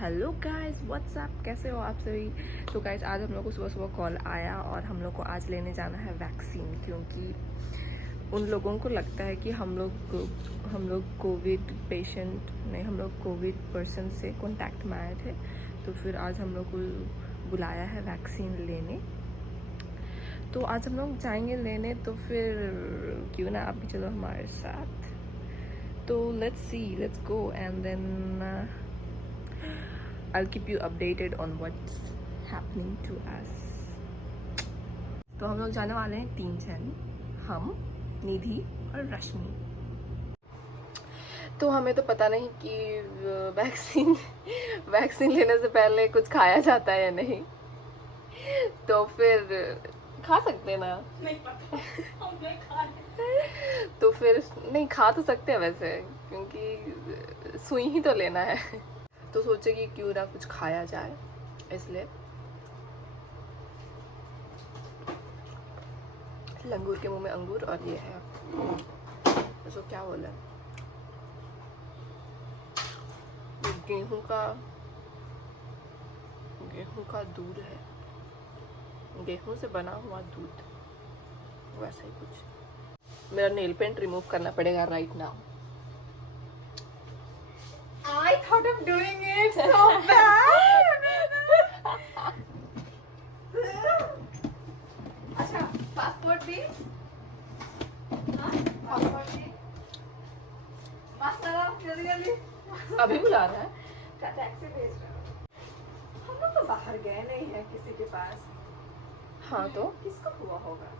Hello guys what's up, कैसे हो आप सभी। तो गाइस आज हम लोग को सुबह सुबह कॉल आया और हम लोग को आज लेने जाना है वैक्सीन, क्योंकि उन लोगों को लगता है कि हम लोग कोविड पेशेंट नहीं, हम लोग कोविड पर्सन से कांटेक्ट में आए थे। तो फिर आज हम लोग को बुलाया है वैक्सीन लेने। तो आज हम लोग जाएंगे लेने, तो फिर क्यों ना आप भी चलो हमारे साथ। तो let's go and then I'll keep you updated on what's happening to us. तो हम लोग जाने वाले हैं 3 जन, हम, निधि और रश्मि। तो हमें तो पता नहीं कि वैक्सीन लेने से पहले कुछ खाया जाता है या नहीं, तो फिर खा सकते हैं ना। नहीं पता, हम नहीं खा रहे। तो फिर नहीं खा तो सकते हैं वैसे, क्योंकि सुई ही तो लेना है। तो सोचे कि क्यों ना कुछ खाया जाए, इसलिए लंगूर के मुंह में अंगूर। और ये है तो क्या बोला, गेहूं का दूध है, गेहूं से बना हुआ दूध, वैसा ही कुछ। मेरा नेल पेंट रिमूव करना पड़ेगा right now. I thought of doing it so bad. अच्छा, पासपोर्ट दी? हाँ, पासपोर्ट दी? मास्टर जल्दी जल्दी। अभी बुला रहा है। टैक्सी भेज रहा हूँ। हम लोग तो बाहर गए नहीं हैं किसी के पास। हाँ तो किसको हुआ होगा?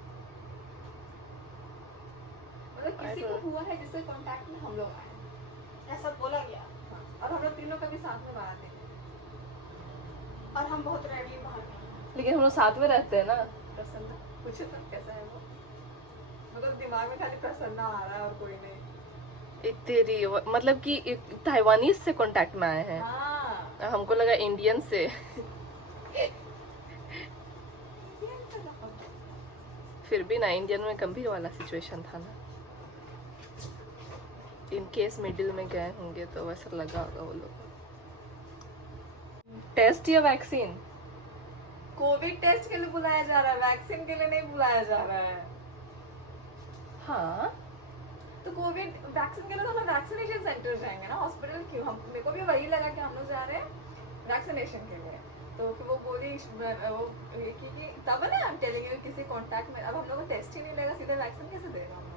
मतलब किसी को हुआ है जिससे कांटेक्ट में हम लोग आए, ऐसा बोला गया। और हम लोग तीनों कभी साथ में बाहर नहीं गए। और हम बहुत रेडी बाहर गए। लेकिन हम लोग साथ में रहते हैं ना। प्रसन्ना पूछो तो कैसा है वो? मतलब दिमाग में खाली प्रसन्ना आ रहा है और कोई नहीं। तेरी मतलब कि ताइवानीज से कांटेक्ट में आए हैं। हाँ। हमको लगा इंडियन से। फिर भी ना, इंडियन में गंभीर वाला सिचुएशन था ना। इन केस मिडिल में गए होंगे तो वैसा लगा होगा वो लोग। टेस्ट या वैक्सीन? कोविड टेस्ट के लिए बुलाया जा रहा है, वैक्सीन के लिए नहीं बुलाया जा रहा है। हाँ तो कोविड वैक्सीन के लिए तो हम वैक्सीनेशन सेंटर जाएंगे ना, हॉस्पिटल क्यों? हम, मेरे को भी वही लगा कि हम लोग जा रहे हैं वैक्सीनेशन के लिए। तो फिर वो बोली वो कि तब ना हम टेलिंग किसी कांटेक्ट में, अब हम लोग को टेस्ट ही नहीं लेगा, सीधे वैक्सीन कैसे देगा हम लोग?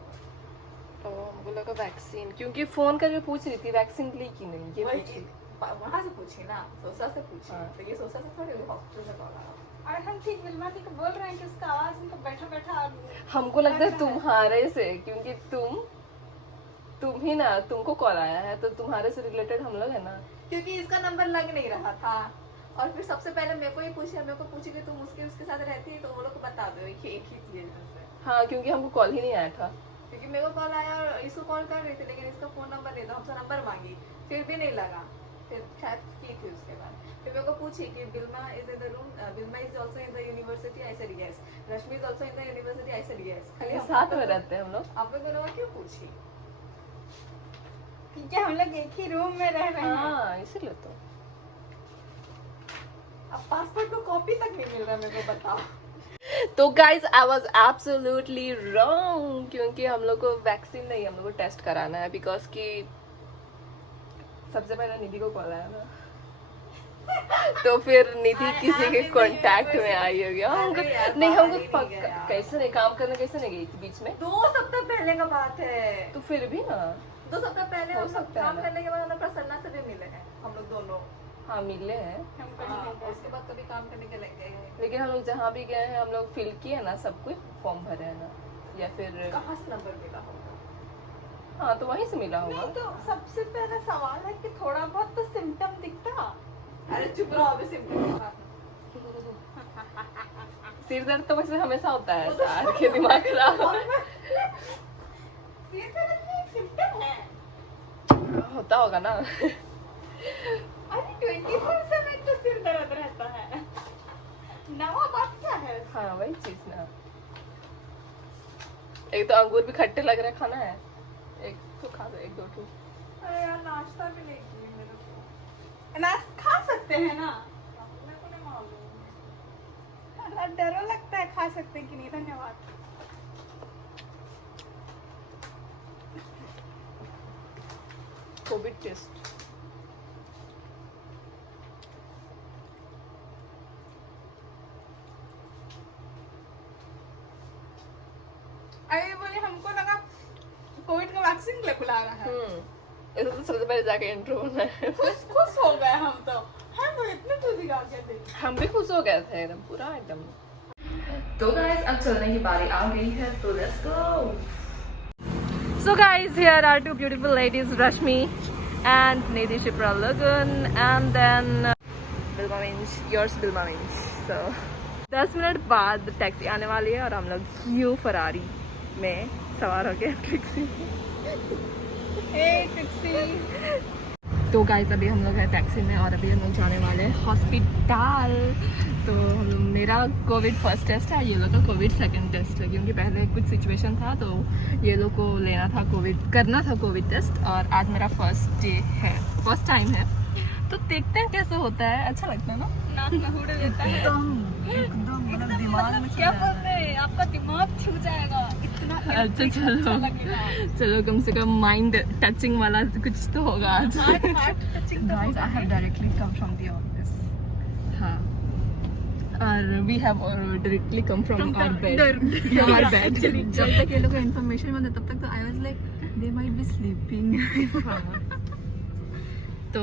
हमको लगा वैक्सीन, क्योंकि फोन करके पूछ रही थी वैक्सीन ली कि नहीं, ये पूछी। वहाँ से पूछी ना, सोसा से पूछी। हाँ। तो ये सोसा से थोड़ी हॉस्पिटल से कॉल आया। और हम ठीक मिलवा दी को बोल रहे हैं कि उसका आवाज उनको बैठा बैठा हमको लगता है तुम्हारे से, क्योंकि तुम ही ना, तुमको कॉल आया है तो तुम्हारे से रिलेटेड हम लोग है ना। क्योंकि इसका नंबर लग नहीं रहा था, और फिर सबसे पहले मेरे को ही पूछी कि तुम उसके साथ रहती है, तो वो लोग को बता दो एक ही थी। हाँ, क्योंकि हमको कॉल ही नहीं आया था। क्योंकि मेरे को कॉल आया और इसको कॉल कर रही थी, लेकिन इसका फोन नंबर दे दो, हमसे नंबर मांगी, फिर भी नहीं लगा। फिर शायद की थी उसके बाद। फिर मेरे को पूछी कि Bilma is in the room, Bilma is also in the university, I said yes. Rashmi is also in the university, I said yes. खाली साथ में रहते हैं हम लोग। आप लोग दोनों क्यों पूछी? क्योंकि हम लोग एक ही रूम में रह रहे हैं। हाँ, इसीलिए तो। अब पासपोर्ट को कॉपी तक नहीं मिल रहा, मेरे को बताओ। तो guys I was absolutely wrong, क्योंकि हम लोग को वैक्सीन नहीं, हम लोग को टेस्ट कराना है। बिकॉज कि सबसे पहले निधि को कॉल आया ना, तो फिर निधि किसी के कांटेक्ट में आई होगी। हमको कैसे नहीं काम करने, कैसे नहीं गई थी बीच में? 2 सप्ताह पहले का बात है। तो फिर भी ना 2 सप्ताह पहले हो हम लोग सकता है काम ना। करने के बाद हम प्रसन्ना से भी मिले हैं, हम लोग दोनों। हाँ मिले हैं, उसके बाद कभी काम करने के लग गए हैं। लेकिन हम लोग जहाँ भी गए हैं हम लोग फिल किए ना, सब कुछ फॉर्म भरे हैं ना, या फिर कहाँ से नंबर मिला होगा? हाँ तो वहीं से मिला होगा। नहीं तो सबसे पहला सवाल है कि थोड़ा बहुत तो सिम्टम दिखता। अरे चुप रहो, अभी सिम्टम की बात सिर दर्द तो वैसे हमेशा होता है, यार के दिमाग खराब सिर दर्द भी एक सिम्टम है। होता होगा ना। अरे 24/7 तो सिर दर्द रहता है, नवा बात क्या है? हाँ वही चीज ना। एक तो अंगूर भी खट्टे लग रहे, खाना है एक तो खा दो, 1-2 ठो। अरे यार नाश्ता भी नहीं किया मेरे को। नाश्ता खा सकते सकते हैं ना, मेरे को नहीं मालूम। अल्लाह, डरो लगता है खा सकते हैं कि नहीं। धन्यवाद। Covid test. अरे बोले हमको लगा कोविड का वैक्सीन बुला रहा है। इसे तो सबसे पहले जाके इंट्रो होना है। खुश हो गए हम तो। हम इतने जल्दी आ गए थे। हम भी खुश हो गए थे एकदम पूरा एकदम। तो गाइस अब चलने की बारी आ गई है, तो let's go. So guys, here are two beautiful ladies, Rashmi and Nidhi Shipra Lagun, and then Bilma Minch, yours Bilma Minch. So 10 minute बाद टैक्सी आने वाली है और हम लोग न्यू फरारी में सवार हो गए टैक्सी। तो गाइस अभी हम लोग हैं टैक्सी में और अभी हम लोग जाने वाले हैं हॉस्पिटल। तो मेरा कोविड फर्स्ट टेस्ट है, ये लोग का कोविड सेकंड टेस्ट है, क्योंकि पहले कुछ सिचुएशन था तो ये लोग को लेना था करना था कोविड टेस्ट, और आज मेरा फर्स्ट डे है, फर्स्ट टाइम है, तो देखते हैं कैसे होता है। अच्छा लगता है ना, नाक में हुड़ देता है। एकदम मतलब दिमाग में क्या बोलते हैं, आपका दिमाग छू जाएगा इतना। अच्छा चलो कम से कम माइंड टचिंग वाला कुछ तो होगा आज। Guys, I have directly come from the office. हाँ, और we have directly come from our bed. Our bed. जब तक ये लोग को इन्फॉर्मेशन मिलता तब तक तो I was like they might be sleeping. तो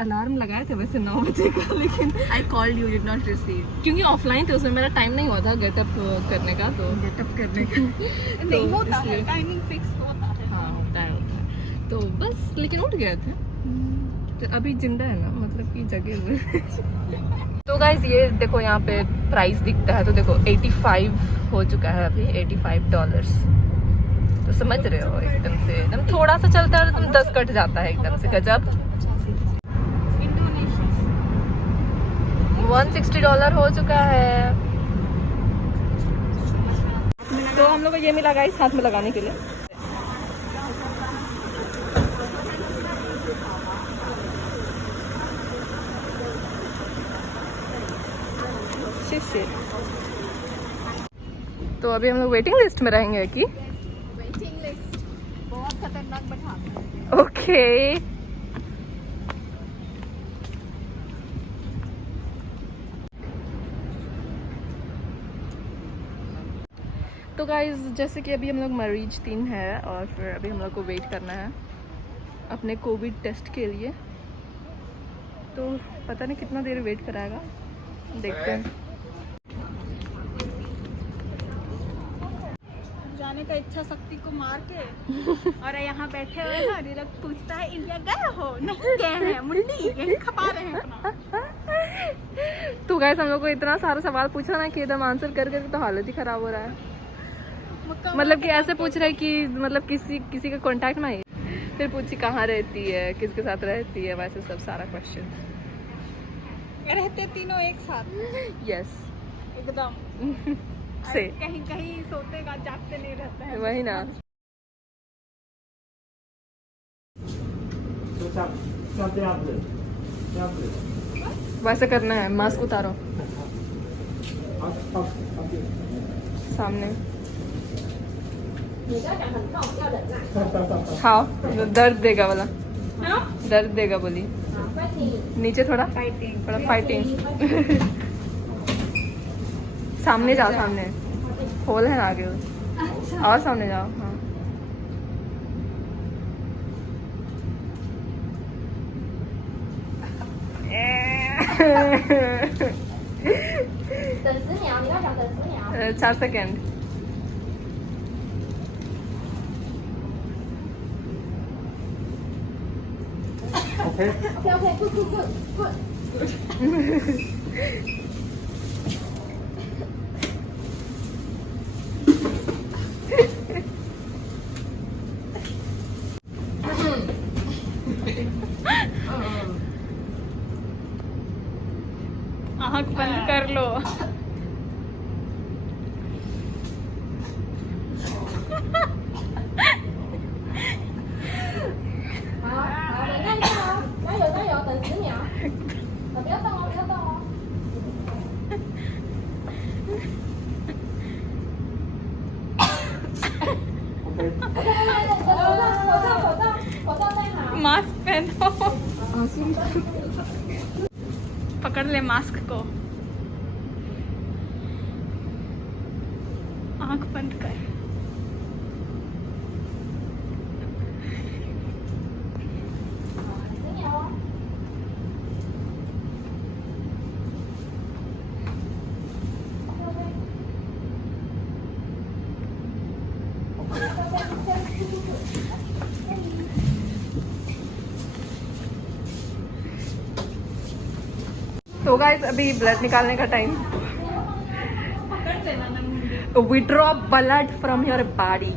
अलार्म लगाए थे वैसे 9 बजे का, लेकिन I called you did not receive. क्योंकि ऑफलाइन थे उसमें मेरा टाइम नहीं हुआ था गेटअप करने का, तो गेटअप करने का नहीं होता है, टाइमिंग फिक्स होता है। हाँ होता है, तो बस लेकिन उठ गए थे। तो अभी जिंदा है ना, मतलब कि जगे हुए। तो गाइज ये देखो यहाँ पे प्राइस दिखता है, तो देखो 85 हो चुका है अभी, $85। तो समझ रहे हो, एकदम से एकदम थोड़ा सा चलता है और तुम 10 कट जाता है एकदम से, गजब। $160 हो चुका है। तो हम लोग को ये मिला गाइस हाथ में लगाने के लिए। तो अभी हम लोग वेटिंग लिस्ट में रहेंगे कि वेटिंग लिस्ट बहुत खतरनाक बैठाते हैं। ओके तो गाइज जैसे कि अभी हम लोग मरीज 3 है और फिर अभी हम लोग को वेट करना है अपने कोविड टेस्ट के लिए। तो पता नहीं कितना देर वेट कराएगा, देखते हैं। जाने का इच्छा शक्ति को मार के और यहाँ बैठे हुए हैं, ये लोग पूछता है इंडिया गए हो, नहीं गए हैं, मुंडी यही खपा रहे हैं अपना। तो गाइस हम लोग को इतना सारा सवाल पूछा ना कि एकदम आंसर कर करके तो हालत ही खराब हो रहा है। मतलब कि ऐसे पूछ रहे कि मतलब किसी का कांटेक्ट में है, फिर पूछी कहाँ रहती है, किसके साथ रहती है, वैसे सब सारा क्वेश्चन। रहते तीनों एक साथ यस एकदम से कहीं कहीं सोते का जागते नहीं रहते हैं, वही ना। वैसे करना है, मास्क उतारो सामने। हाँ दर्द देगा वाला, दर्द देगा बोली। नीचे थोड़ा फाइटिंग। सामने जाओ, सामने होल है ना आगे, और सामने जाओ। हाँ等10秒，你要讲等10秒。 4 सेकेंड। OK good。आँख बंद कर लो।好，等一下，加油，等10秒，不要动。पकड़ ले मास्क को, आंख बंद कर। तो गाइस अभी ब्लड निकालने का टाइम। पकड़ देना ना मुंडे। Withdraw blood from your body.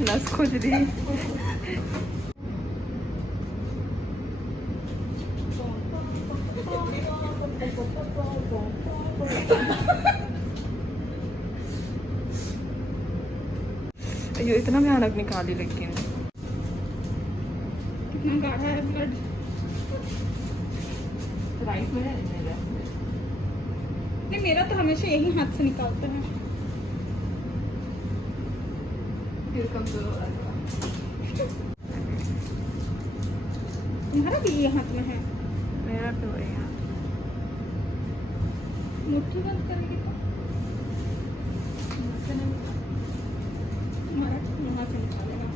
नस खोज रही। ये इतना भयानक निकाली लेकिन कितना गाढ़ा है ब्लड। राइट में है नहीं, मेरा तो हमेशा यही हाथ से निकालता है। तुम्हारा भी ये हाथ में है। मेरा तो वही है। मुट्ठी बंद करेगी तो तुम्हारा यहाँ से निकालेगा।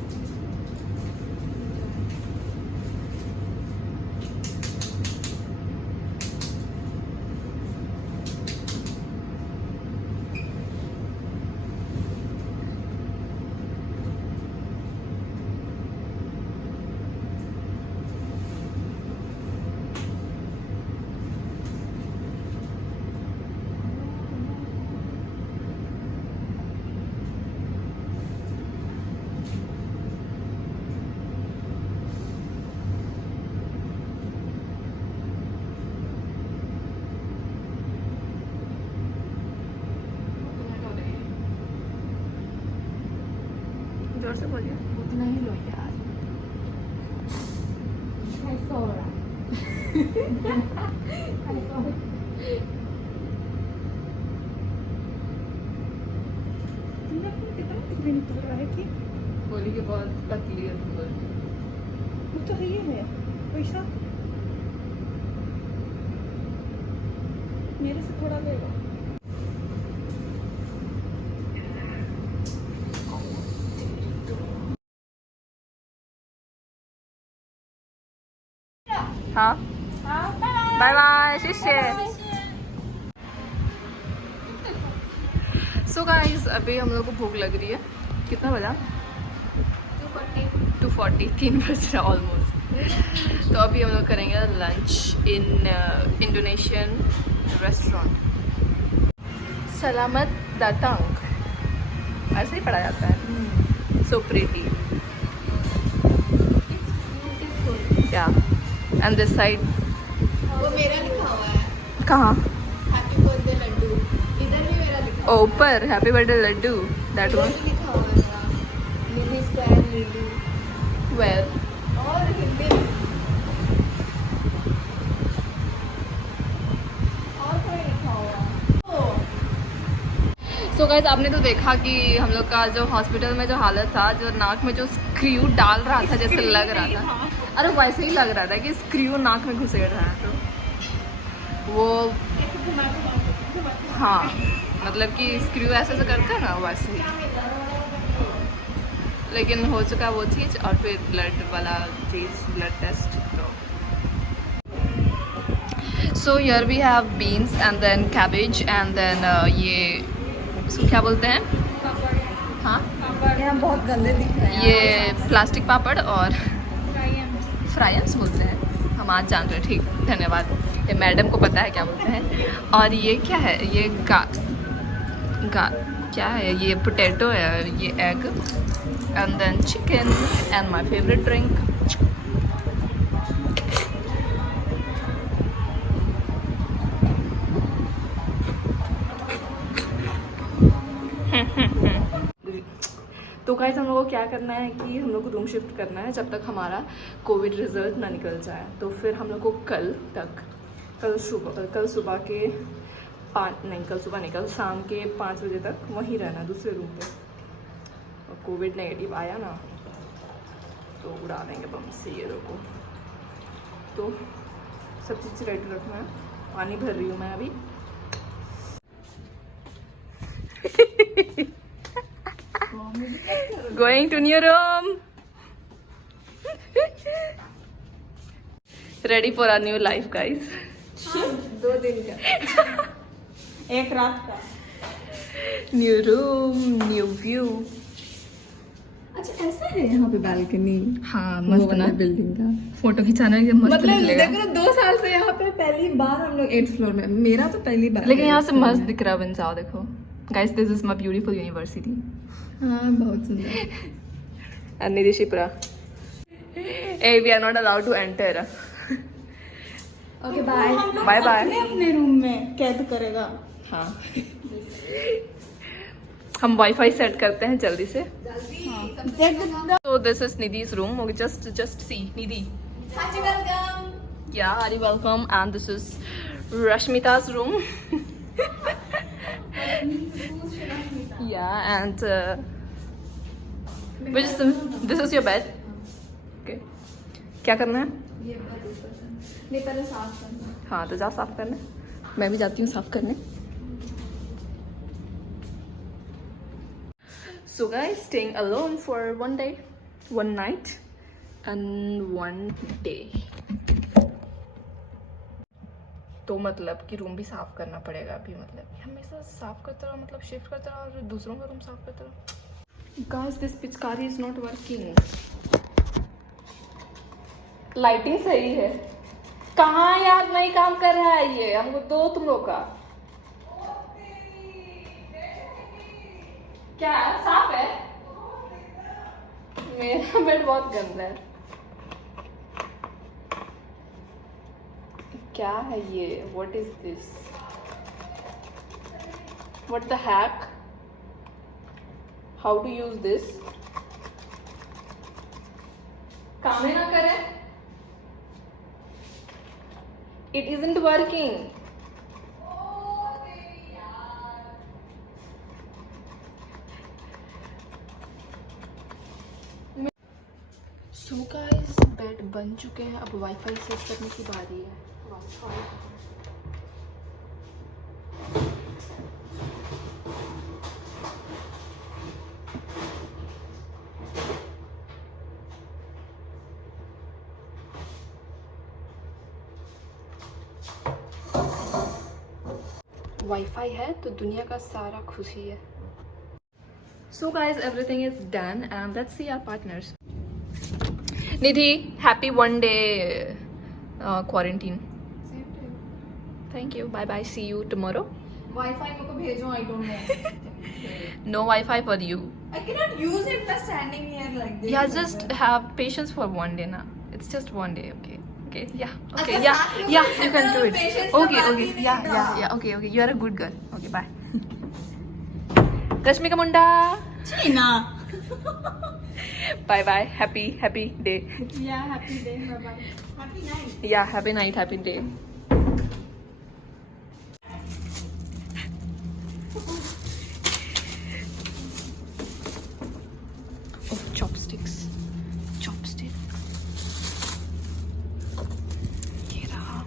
जोर से बोलिए। उतना ही लो यार। कितना भी निकल रहा है कि बोली के बहुत पतली है तो वो तो ये है पैसा। मेरे से थोड़ा ले लो। हाँ बाय बाय शिष्य। सो गाइस अभी हम लोग को भूख लग रही है। कितना बजा? 2:40 3 बज रहा ऑलमोस्ट। तो अभी हम लोग करेंगे लंच इन इंडोनेशियन रेस्टोरेंट। सलामत दातंग ऐसे ही पढ़ा जाता है। सो प्रीटी या एंड दिस साइड वो मेरा लिखा हुआ है कहाँ? Happy birthday Laddu. इधर भी मेरा लिखा ऊपर happy birthday Laddu that one भी लिखा हुआ है मेरा मिनी स्क्वायर लड्डू। वेयर और हिंदी में और कोई लिखा हुआ है। सो गाइस आपने तो देखा कि हम लोग का जो हॉस्पिटल में जो हालत था, जो नाक में जो स्क्रू डाल रहा था जैसे लग रहा था, अरे वैसे ही लग रहा था कि स्क्रू नाक में घुसेड़ रहा है। तो वो हाँ मतलब कि स्क्रू ऐसे से करता है ना वैसे ही, लेकिन हो चुका वो चीज़। और फिर ब्लड वाला चीज़, blood test. So here we have beans and then cabbage and then ये इसको क्या बोलते हैं? हाँ यहाँ बहुत गंदे दिख रहे हैं। ये प्लास्टिक पापड़ और फ्रायम्स बोलते हैं। हम आज जान रहे हैं। ठीक, धन्यवाद। ये मैडम को पता है क्या बोलते हैं। और ये क्या है? ये गा क्या है? ये पोटैटो है, ये egg and then chicken and my favourite drink. तो गाइस हम लोगों को क्या करना है कि हम लोग को रूम शिफ्ट करना है जब तक हमारा कोविड रिजल्ट ना निकल जाए। तो फिर हम लोग को कल सुबह के कल शाम के 5 बजे तक वहीं रहना दूसरे रूम पे। और कोविड नेगेटिव आया ना तो उड़ा देंगे बम से ये लोग को। तो सब चीज़ रेडी रखना है। पानी भर रही हूँ मैं अभी। Going to new room. Ready for our new life, guys. 2 दिन का, एक रात का। New room, new view. अच्छा ऐसा है यहाँ पे बालकनी? हाँ मस्त मस्त ना बिल्डिंग का। फोटो खिंचाने के मस्त मतलब निकलेगा। देखो 2 साल से यहाँ पे पहली बार हम लोग 8th फ्लोर में। मेरा तो पहली बार। लेकिन यहाँ से 8th floor मस्त में। दिख रहा है बंजाओ। देखो guys, this is my beautiful university. हाँ बहुत सुंदर। Nidhi Shipra. Hey, we are not allowed to enter. Okay bye. Bye bye. अपने रूम में कैद करेगा। हाँ हम वाईफाई सेट करते हैं जल्दी से। So this is Nidhi's room. Okay, just see Nidhi. Yeah, Ari, welcome. And this is Rashmita's room. Yeah, and this is your bed. Okay. क्या करना है? नहीं पहले साफ करना। हाँ तो जा साफ करने। मैं भी जाती हूँ साफ करने। So guys, staying alone for 1 day, 1 night and 1 day. तो मतलब कि रूम भी साफ करना पड़ेगा अभी। मतलब कि हमेशा साफ करते रहो, मतलब शिफ्ट करते रहो और दूसरों का रूम साफ करते रहो। Guys, this पिचकारी is not working. लाइटिंग सही है। कहाँ यार नहीं काम कर रहा है ये? हमको दो तुम लोग का। क्या साफ है? मेरा बेड बहुत गंदा है। क्या है ये? What is this? What the heck? How to use this? काम ही ना करे? It isn't working. So guys, bed बन चुके हैं। अब वाईफाई सेट करने की बारी है। वाईफाई वाईफाई है तो दुनिया का सारा खुशी है। So guys, everything is done and let's see our partners. Nidhi, happy 1 day quarantine. Thank you. Bye bye. See you tomorrow. Wifi मेरे को भेजो। I don't know. No Wi-Fi for you. I cannot use it by standing here like this. Yeah, just have patience for 1 day na. It's just 1 day, okay? Okay, yeah. Okay, अच्छा, yeah, साथ में yeah. कोई You can do है, it. patience से Okay, बात okay. ही नहीं Yeah, ना। yeah, yeah. Okay, okay. You are a good girl. Okay, bye. Rashmika Munda. चीना। Bye bye. Happy day. Yeah, happy day. Bye bye. Happy night. Yeah, happy night, happy day. Oh, chopsticks. ये रहा।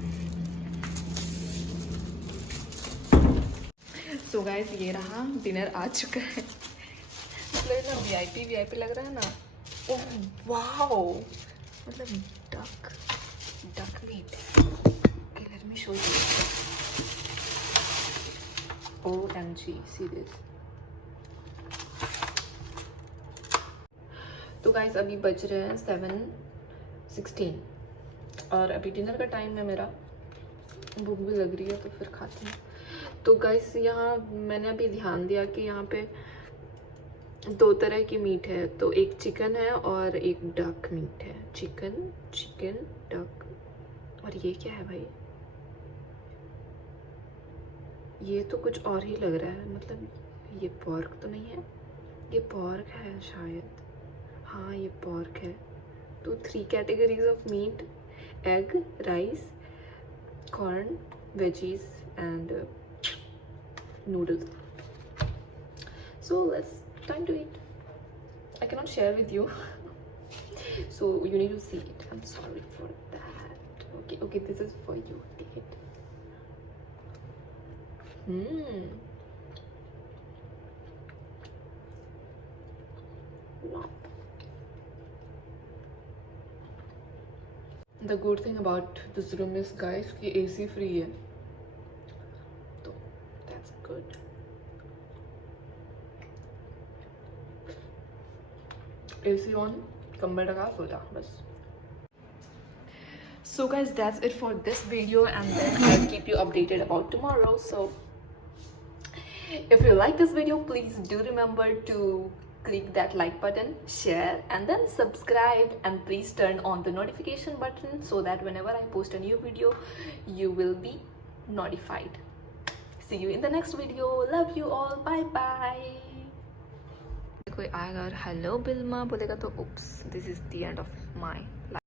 So guys, ये रहा। Dinner आ चुका है। मतलब ना VIP लग रहा है ना। ओह वाओ, मतलब duck meat. Okay, let me show you. OMG, see this. तो गाइस अभी बज रहे हैं 7:16 और अभी डिनर का टाइम है मेरा। भूख भी लग रही है तो फिर खाती हूँ। तो गाइस यहाँ मैंने अभी ध्यान दिया कि यहाँ पे 2 तरह की मीट है। तो एक चिकन है और एक डक मीट है। Chicken duck. और ये क्या है भाई? ये तो कुछ और ही लग रहा है। मतलब ये पोर्क तो नहीं है, ये pork है शायद, हाँ ये pork है. तो 3 categories of meat: egg, rice, corn, veggies and noodles. So let's time to eat. I cannot share with you. So you need to see it. I'm sorry for that. Okay, this is for you. Take it. Wow. The good thing about this room is, guys, कि AC free है. So that's good. AC on, कंबल लगा सो जा बस. So guys, that's it for this video, and then I'll keep you updated about tomorrow. So if you like this video, please do remember to click that like button, share, and then subscribe, and please turn on the notification button so that whenever I post a new video, you will be notified. See you in the next video. Love you all. Bye bye. कोई आएगा और hello बिल्मा बोलेगा तो oops, this is the end of my life.